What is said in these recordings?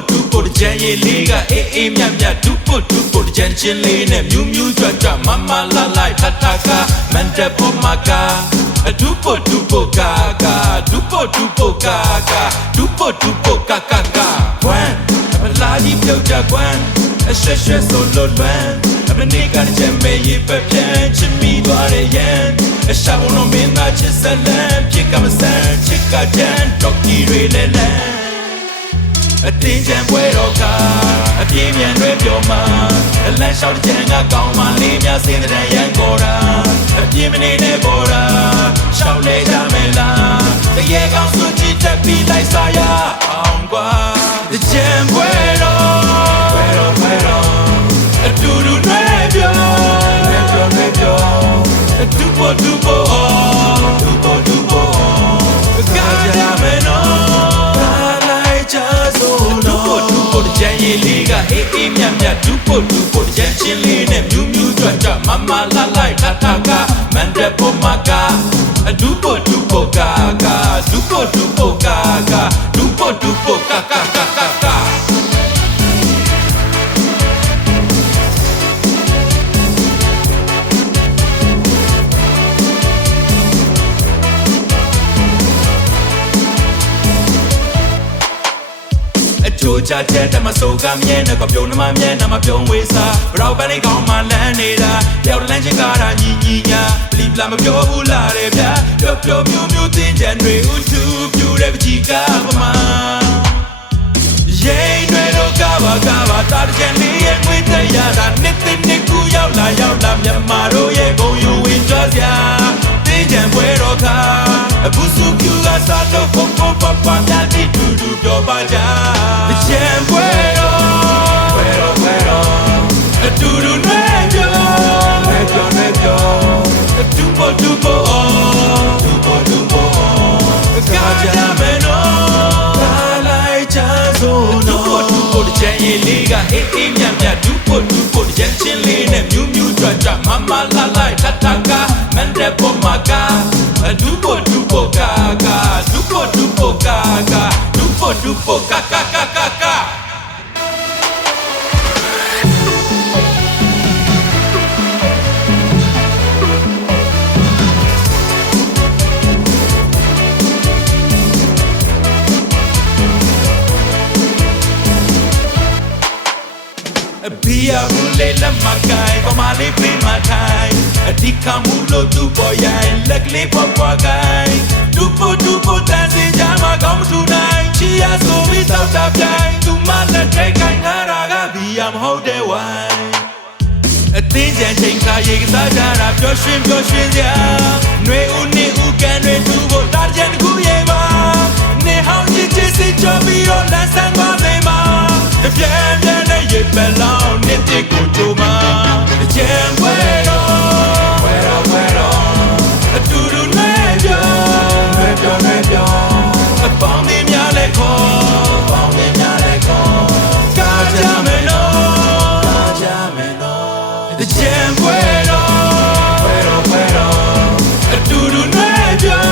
dupo the janye liga mya dupo the jan chin le ne myu jwa mama la lai tataka mande pomaka dupo gaga dupo gaga kwan la ji pyau ja kwan shwe so lo lwan abne ka de me yi pe pyan chin mi twa de yan sha bon no min na chit salam phit ka ma san chit ka jan dokki rwe le lan အတင်းချမ်းပွဲတော်ကအပြင်းမြန်တွေပြောမှာအလန့်လျှောက်တဲ့ကြံကကောင်းမှလေးများစင်တဲ့ရန်ကောတာအပြင်းမနေနဲ့ပေါ်တာရှောက်လေကြမယ်လားတကယ်ကောင်းစွချစ်တက်ပြီးလိုက်စားရအောင်ကွာကြံပွဲတော်အတူတူတွေပြောတူပေါ်ကာကြမယ်နော် dupo the janye liga mya dupo the jan chin le ne myu jwa mama la lai tataka mande pomaka dupo gaga dupo gagaချိုချတဲ့တမဆိုကမြဲနဲ့ကပြုံးနမမြဲနမပြုံးဝေးစားဘရောက်ပန်းလေးကောင်းမှလန်းနေတာပြောင်းလန်းချင်ကားတာညီညာပလီပလာမပြောဘူးလားတဲ့ဗျာပြောမျိုးတင်းချန်တွေဥတူပြူတဲ့ပကြီးကားပမာရိတ်တွေတော့ကားပါတာတချန်လေးရဲ့ငွေတက်ရတာနှစ်ကူရောက်လာမြန်မာတို့ရဲ့ဂုံယူဝင်ကြစရာတင်းချန်ပွဲတော့ခါအခုစုကျူကစားတော့ပေါ်ပများတီတူပြောပါကြကြံပွဲတော်အတူတူနဲ့ပြောတူပေါ်ကာကြမယ်နော်လိုက်ချစို့နော်တူပေါ်ကြံရည်လေးကမြတူပေါ်ကြံချင်းလေးနဲ့မြူကြွမမလာလိုက်ထထကမန်တဲ့ပေါ်မှာကာတူပေါ်ကာတူပေါ်ကာBia mule la makai, komali prima thai. Adika mulo tu boyai, lekli pokwa gai. Dupo tansi jama kom tu nai. Chia so vi tau ta plai. Tu ma la trai kai ngara ga bia mho de wai. အတင်းချန်ချိန်ခါရေကစားကြတာပျော်ရွှင်စရာຫນွေဦးနေဦးကန်တွေတူဖို့တာကြံတစ်ခုရေးပါနေဟောင်းကြီးချစ်စစ်ကြောပြီးတော့လမ်းဆန်းသွားသိမှာအပြင်းနဲ့ရေပလောင်နေတိကိုကြိုးမှာကြံပွဲတော်အတူတူနဲ့ပြောအပေါင်းသေးများလဲခေါ်ကာကြမယ်နော်ကြံပွဲတော်အတူတူနဲ့ပြော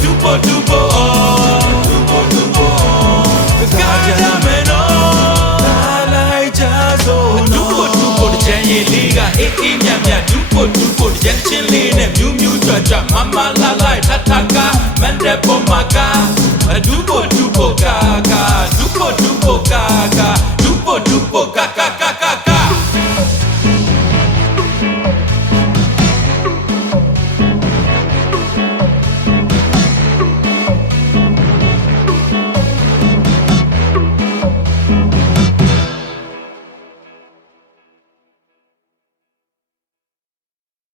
တူပေါ်ကာကြမယ်နော်လိုက်ကြစို့တူကြံရည်လေးကမြတူပေါ်ကြံချင်းလေးနဲ့မြူကြွမမလာလိုက်ထထကမန်တဲ့ပေါ်မှာကာ